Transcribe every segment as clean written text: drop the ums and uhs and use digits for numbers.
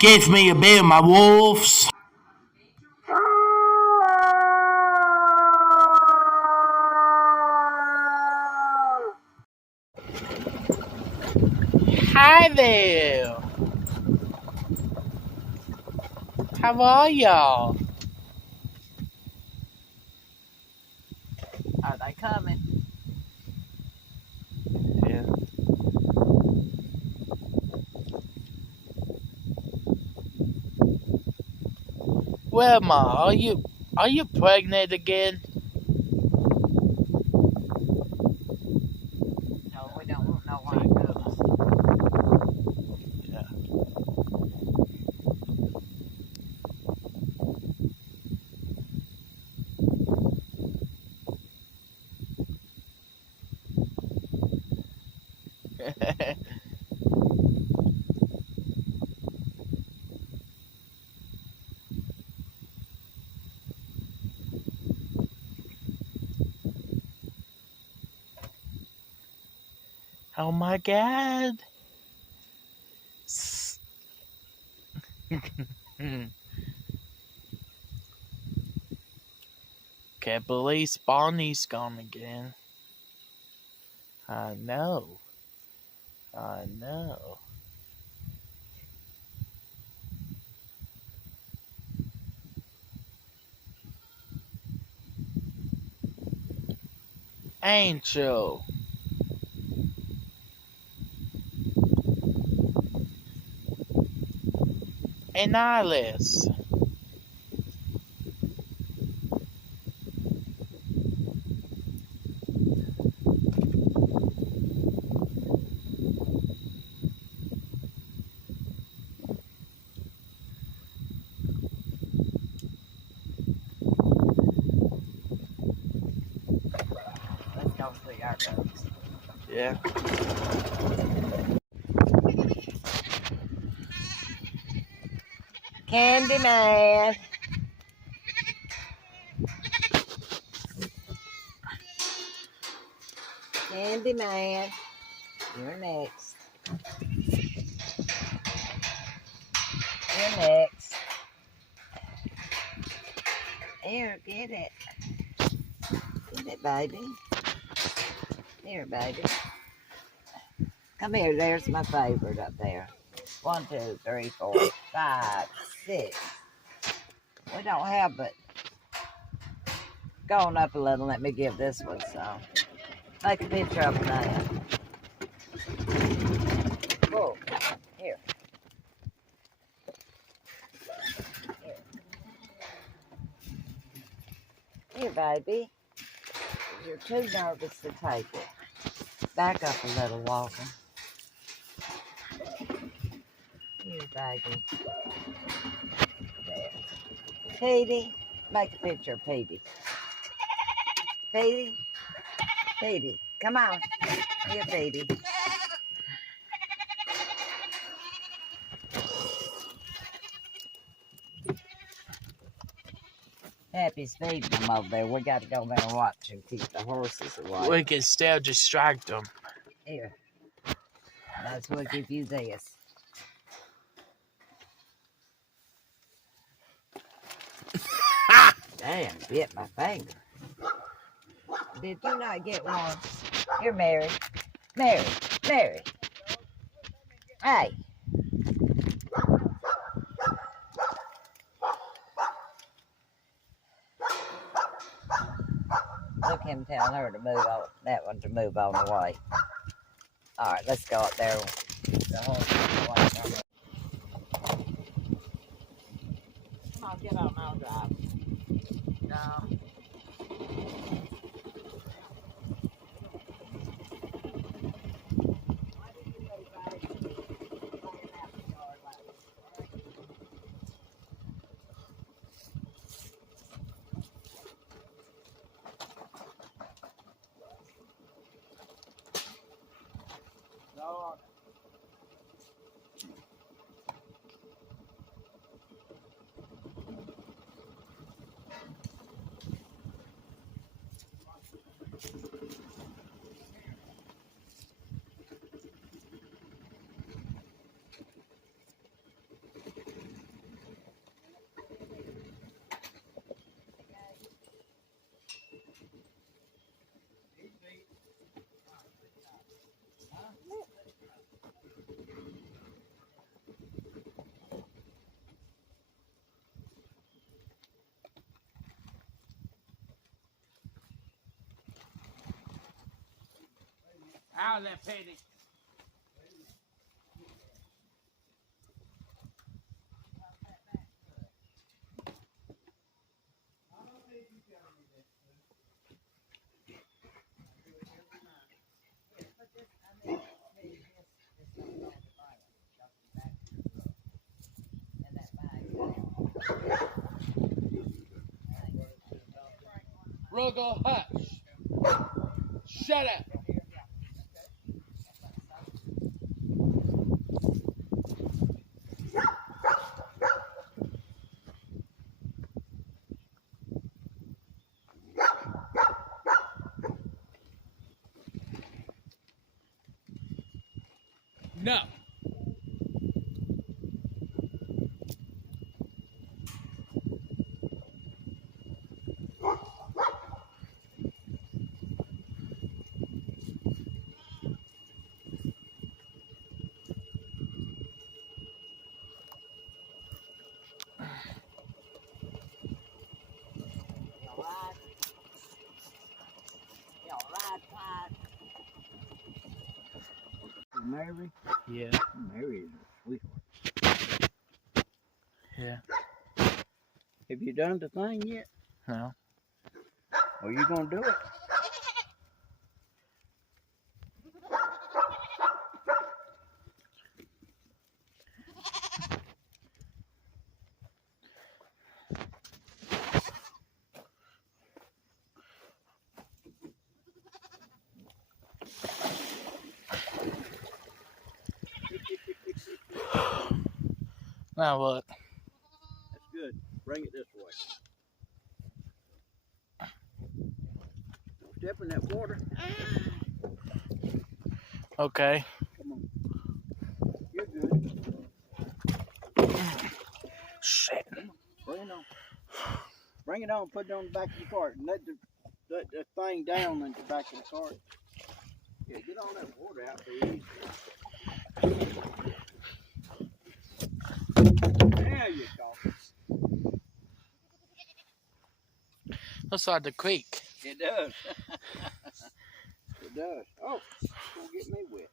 Give me a bit of my wolves. Hi there. How are y'all? Are they coming? Yeah. Wilma, are you pregnant again? No, we don't know why it goes. Yeah. Oh my God. Can't believe Bonnie's gone again. I know. I know. Angel. And Alice. Let's go see our goats. Yeah. Candyman. Candyman. You're next. You're next. Here, get it. Get it, baby. Here, baby. Come here. There's my favorite up there. 1, 2, 3, 4, 5, 6. We don't have but going up a little. Let me give this one some. Make a picture of that. Whoa. Here. Here. Here, baby. You're too nervous to take it. Back up a little, Walker. Here, baby. There. Petey. Make a picture of Petey. Petey. Petey. Come on. Here, Petey. Happy's feeding them over there. We got to go there and watch him keep the horses away. We can still distract them. Here. That's what give you this. Damn, bit my finger. Did you not get one? Here, Mary. Mary. Mary. Hey. Look him telling her to move on, that one to move on the way. All right, let's go up there. Come on, get on, I'll drive. No. Out of that penny. Ruggle, hush. Shut up. No. Mary? Yeah. Mary is a sweetheart. Yeah. Have you done the thing yet? No. Are you gonna do it? Now what? That's good. Bring it this way. Don't step in that water. Okay. Come on. You're good. Shit. Bring it on. Bring it on. Put it on the back of the cart and let the thing down in the back of the cart. Yeah, get all that water out there easy. There you go. Looks like the creek. It does. It does. Oh, it's gonna get me wet.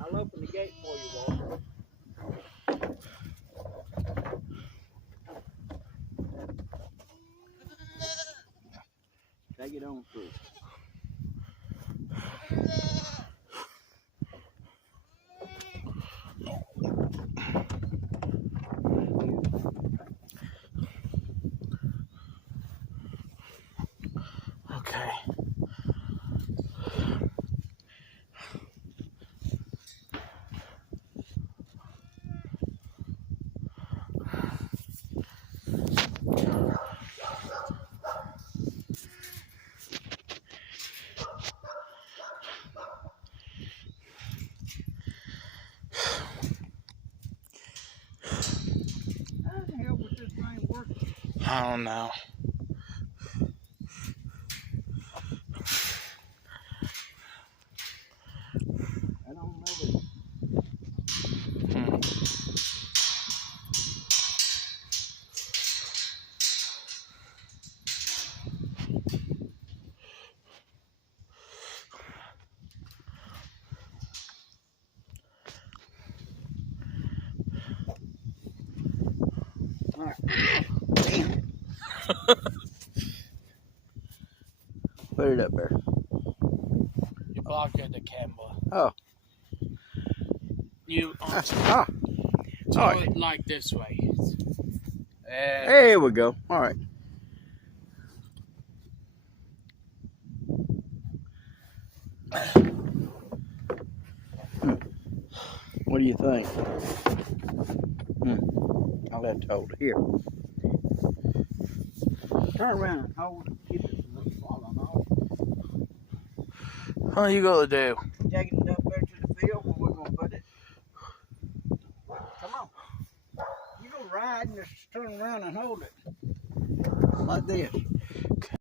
I'll open the gate for you, Walter. Take it on through. Okay. How the hell was this thing working? I don't know. I don't know. All right. Put it up there. You're blocking the camera. Oh. You Ah. do All it right. like this way. There we go. All right. What do you think? I'll have to hold it here. Turn around and hold it. Keep it from falling off. What are you gonna do? Taking it up there to the field where we're gonna put it. Come on. You go ride and just turn around and hold it. Like this.